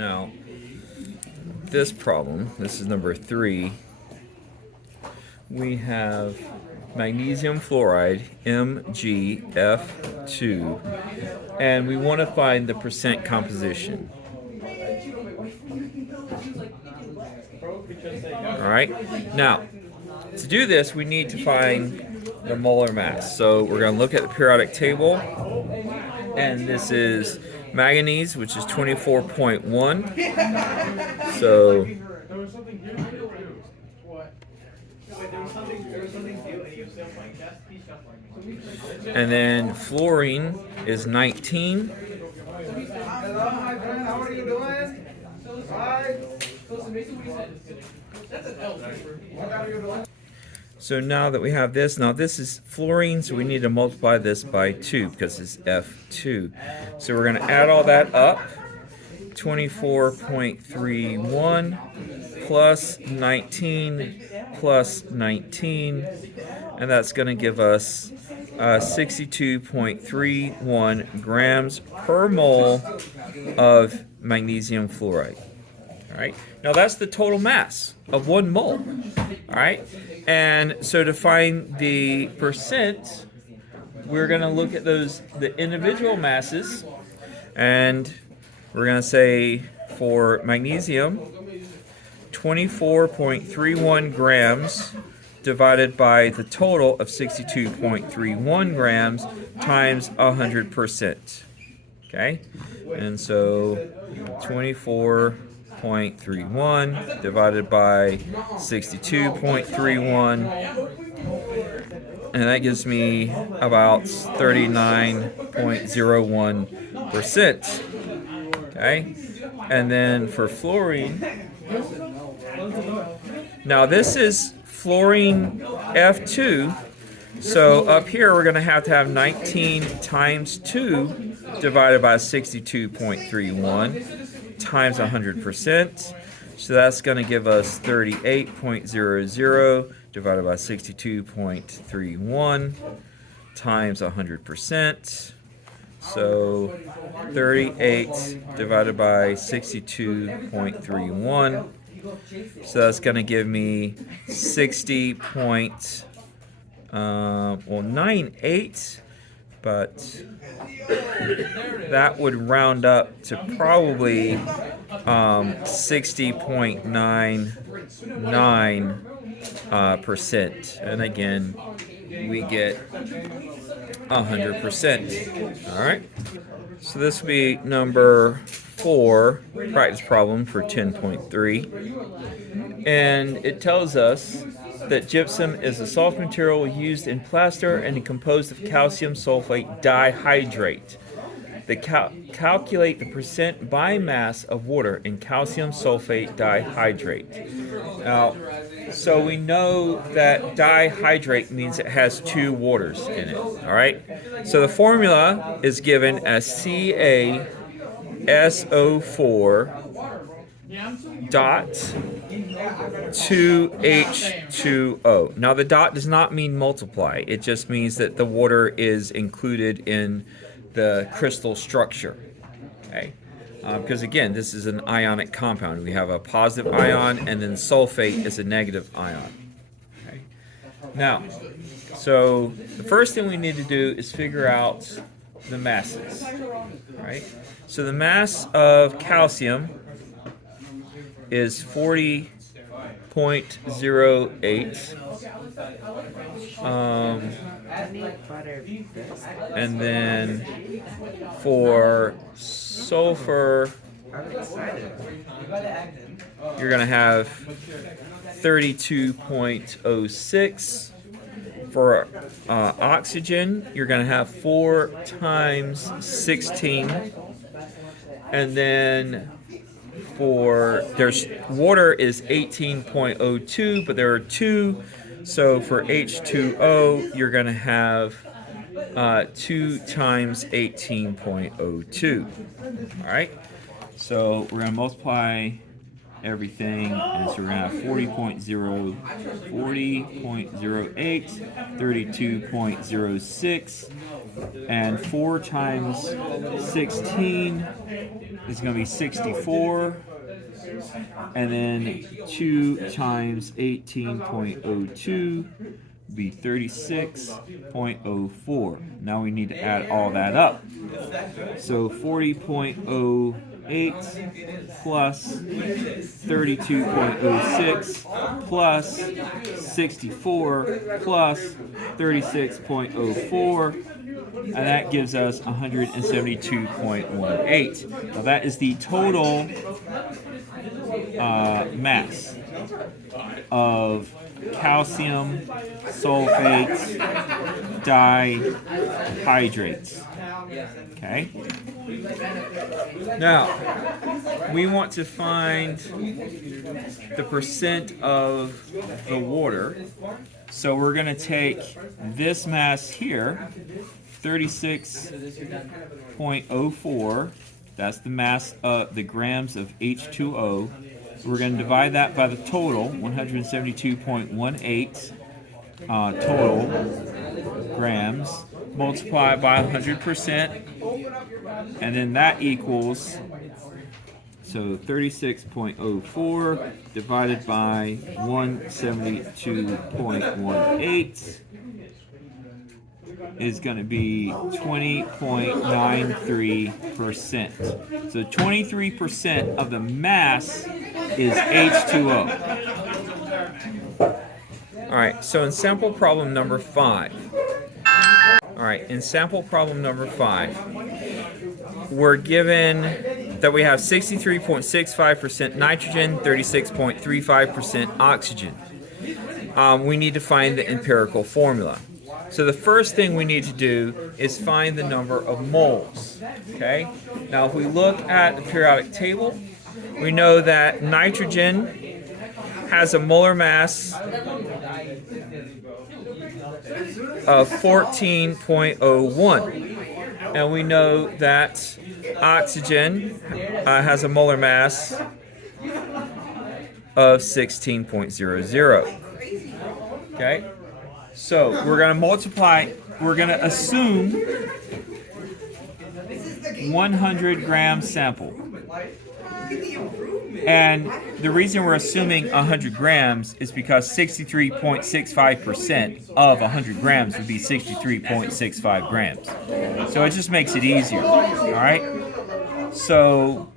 Now, this problem, this is number 3, we have magnesium fluoride, MgF2, and we want to find the percent composition. Alright, now, to do this, we need to find the molar mass. So we're going to look at the periodic table, and this is manganese, which is 24.1. So and then fluorine is 19. How are you doing? Hi. So now that we have this, now this is fluorine, so we need to multiply this by 2 because it's F2. So we're going to add all that up. 24.31 plus 19 plus 19, and that's going to give us 62.31 grams per mole of magnesium fluoride. All right. Now that's the total mass of 1 mole. All right. And so to find the percent, we're going to look at the individual masses, and we're going to say for magnesium, 24.31 grams divided by the total of 62.31 grams times 100%. Okay? And so 24.31 divided by 62.31, and that gives me about 39.01%. Okay? And then for fluorine, now this is fluorine F2, so up here we're going to have 19 times 2 divided by 62.31 times 100%. So that's going to give us 38.00 divided by 62.31 times 100%. So 38 divided by 62.31. So that's going to give me 60.98, but that would round up to probably 60.99%. And again, we get 100%. All right. So this will be number 4 practice problem for 10.3, and it tells us that gypsum is a soft material used in plaster and composed of calcium sulfate dihydrate. Calculate the percent by mass of water in calcium sulfate dihydrate. Now, so we know that dihydrate means it has 2 waters in it. All right. So the formula is given as CaSO4 dot 2H2O. Now the dot does not mean multiply. It just means that the water is included in the crystal structure. Okay. Because again, this is an ionic compound. We have a positive ion, and then sulfate is a negative ion. Okay. Now, so the first thing we need to do is figure out the masses. Right? So the mass of calcium is 40.08. And then for sulfur, you're going to have 32.06. For oxygen, you're going to have 4 times 16. And then for water is 18.02, but there are 2. So for H2O, you're going to have 2 times 18.02. All right. So we're going to multiply everything, and so we're gonna have 40.0, 40.08, 32.06, and 4 times 16 is gonna be 64, and then 2 times 18.02 be 36.04. Now we need to add all that up. So 40.08 plus 32.06 plus 64 plus 36.04, and that gives us 172.18. Now that is the total mass of calcium sulfates dihydrates. Okay. Now we want to find the percent of the water. So we're going to take this mass here, 36.04. That's the mass of the grams of H2O. We're going to divide that by the total, 172.18 total grams, multiply by 100%, and then that equals, so 36.04 divided by 172.18 is going to be 20.93%. So 23% of the mass is H2O. All right, so in sample problem number 5. All right, in sample problem number 5, we're given that we have 63.65% nitrogen, 36.35% oxygen. We need to find the empirical formula. So the first thing we need to do is find the number of moles. Okay? Now if we look at the periodic table, we know that nitrogen has a molar mass of 14.01. And we know that oxygen has a molar mass of 16.00. Okay? So we're going to multiply, we're going to assume 100 gram sample. And the reason we're assuming 100 grams is because 63.65% of 100 grams would be 63.65 grams. So it just makes it easier. All right? So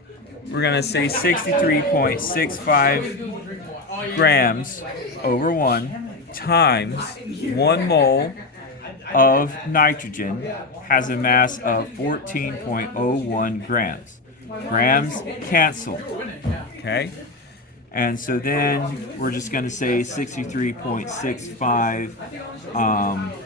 we're going to say 63.65 grams over 1 times 1 mole of nitrogen has a mass of 14.01 grams. Grams cancel. Okay? And so then we're just going to say 63.65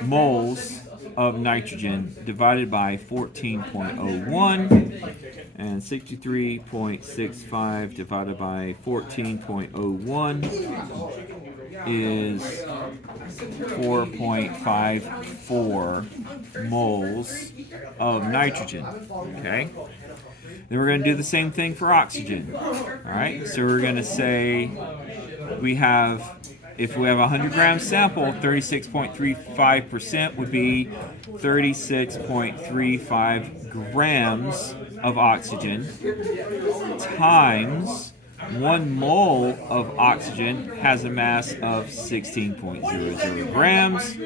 moles of nitrogen divided by 14.01, and 63.65 divided by 14.01 is 4.54 moles of nitrogen. Okay? Then we're going to do the same thing for oxygen. All right? So we're going to say we have, if we have a 100 gram sample, 36.35% would be 36.35 grams of oxygen times 1 mole of oxygen has a mass of 16.00 grams.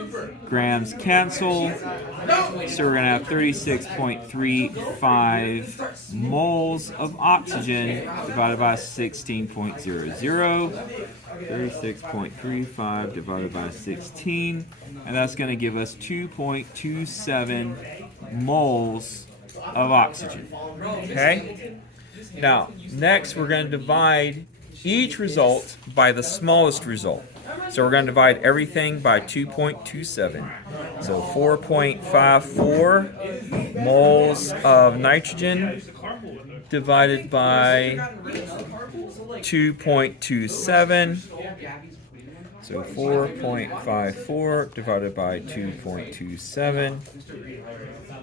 Grams cancel. So we're going to have 36.35 moles of oxygen divided by 16.00. 36.35 divided by 16. And that's going to give us 2.27 moles of oxygen. Okay? Now, next we're going to divide each result by the smallest result. So we're going to divide everything by 2.27. So 4.54 moles of nitrogen divided by 2.27. So 4.54 divided by 2.27.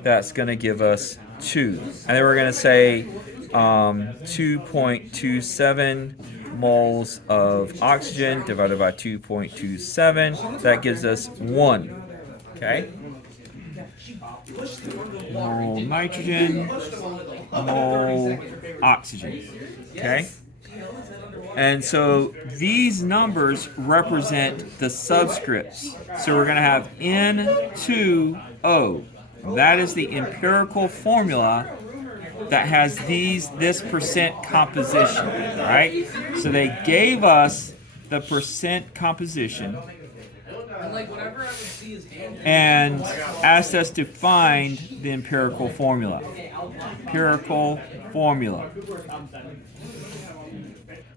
That's going to give us 2. And then we're going to say 2.27 moles of oxygen divided by 2.27. That gives us 1. Okay? Mole nitrogen, mole oxygen. Okay? And so these numbers represent the subscripts. So we're going to have N2O. That is the empirical formula that has this percent composition, right? So they gave us the percent composition and asked us to find the empirical formula. Empirical formula.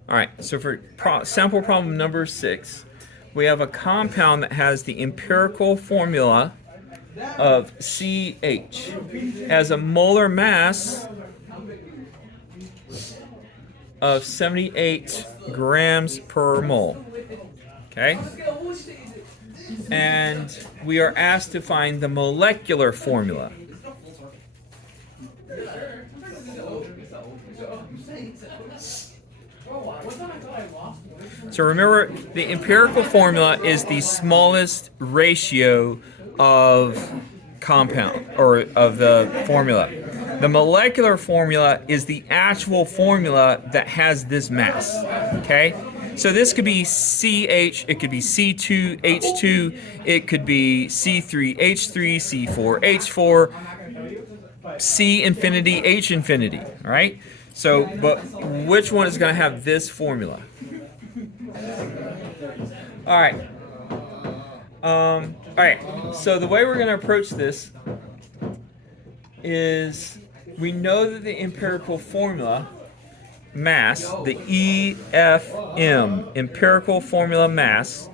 All right, so for sample problem number 6, we have a compound that has the empirical formula of CH. It has a molar mass of 78 grams per mole. Okay? And we are asked to find the molecular formula. So remember, the empirical formula is the smallest ratio of compound, or of the formula. The molecular formula is the actual formula that has this mass. Okay? So this could be CH, it could be C2H2, it could be C3H3, C4H4, C infinity, H infinity, all right? So, but which one is going to have this formula? All right. All right. So the way we're going to approach this is we know that the empirical formula mass, the EFM, empirical formula mass,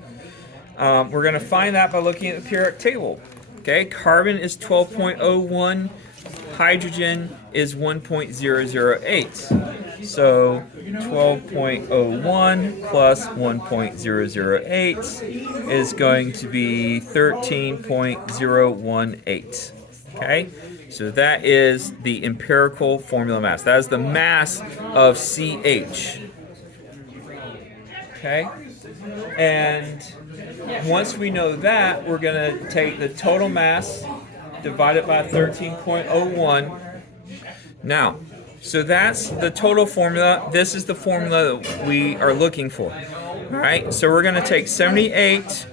we're going to find that by looking at the periodic table. Okay, carbon is 12.01, hydrogen is 1.008. So 12.01 plus 1.008 is going to be 13.018. Okay, so that is the empirical formula mass. That is the mass of CH. Okay, and once we know that, we're going to take the total mass divided by 13.01. Now, so that's the total formula. This is the formula that we are looking for. All right, so we're going to take 78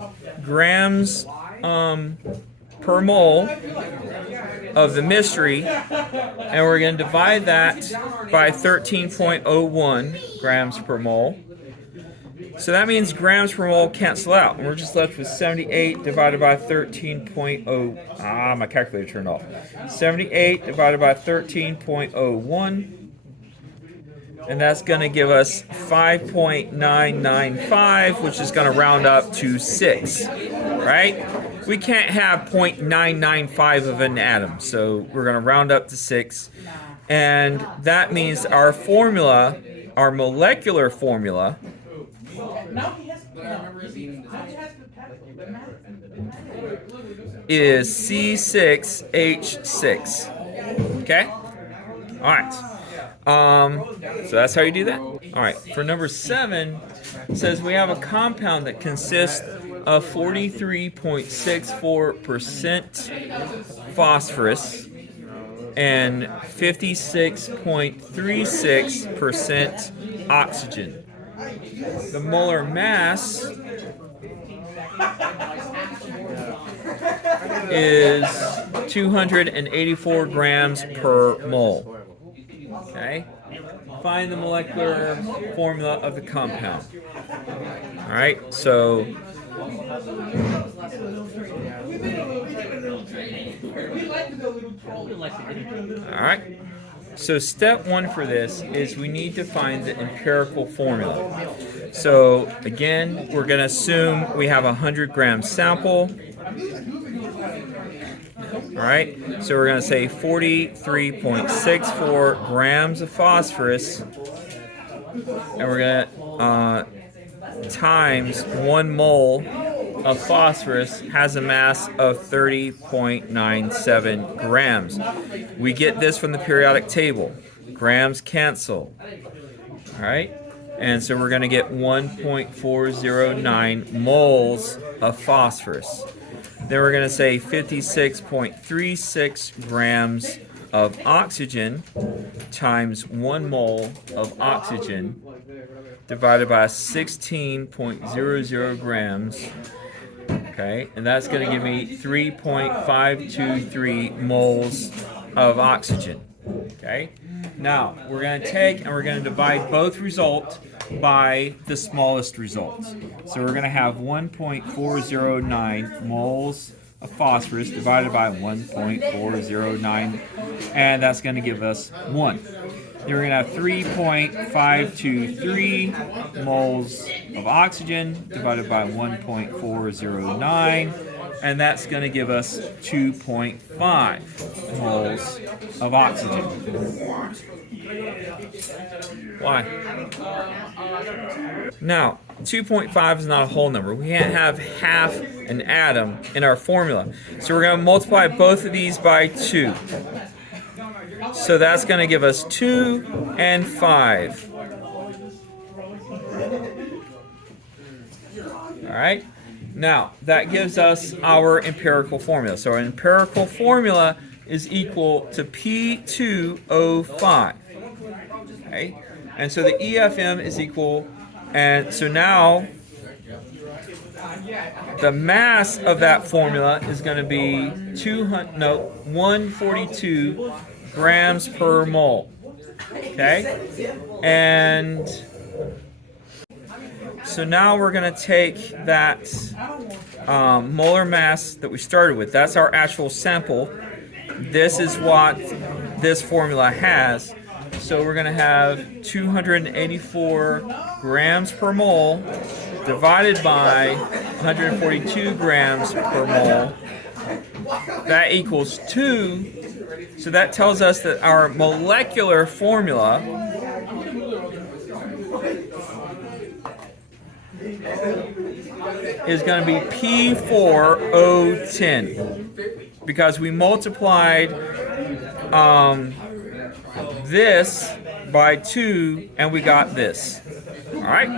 grams per mole of the mystery, and we're going to divide that by 13.01 grams per mole. So that means grams per mole cancel out, and we're just left with 78 divided by 13.0. My calculator turned off. 78 divided by 13.01, and that's going to give us 5.995, which is going to round up to 6, right? We can't have 0.995 of an atom, so we're going to round up to 6, and that means our formula, our molecular formula, is C6H6. Okay? Alright. So that's how you do that. Alright, for number 7, it says we have a compound that consists of 43.64% phosphorus and 56.36% oxygen. The molar mass is 284 grams per mole. Okay? Find the molecular formula of the compound. All right, so all right. So step 1 for this is we need to find the empirical formula. So again, we're going to assume we have a 100-gram sample. All right, so we're going to say 43.64 grams of phosphorus, and we're going to times 1 mole of phosphorus has a mass of 30.97 grams. We get this from the periodic table. grams cancel. All right, and so we're going to get 1.409 moles of phosphorus. Then we're going to say 56.36 grams of oxygen times 1 mole of oxygen divided by 16.00 grams. Okay, and that's going to give me 3.523 moles of oxygen. Okay, now we're going to take and we're going to divide both results by the smallest result. So we're going to have 1.409 moles of phosphorus divided by 1.409, and that's going to give us 1. Then we're going to have 3.523 moles of oxygen divided by 1.409, and that's going to give us 2.5 moles of oxygen. Why? Now, 2.5 is not a whole number. We can't have half an atom in our formula. So we're going to multiply both of these by 2. So that's going to give us 2 and 5. All right. Now, that gives us our empirical formula. So our empirical formula is equal to P2O5. Okay? And so the EFM is equal, and so now the mass of that formula is going to be 142 grams per mole. Okay? And so now we're going to take that molar mass that we started with. That's our actual sample. This is what this formula has. So we're going to have 284 grams per mole divided by 142 grams per mole. That equals 2. So that tells us that our molecular formula is going to be P4O10 because we multiplied this by 2 and we got this. All right?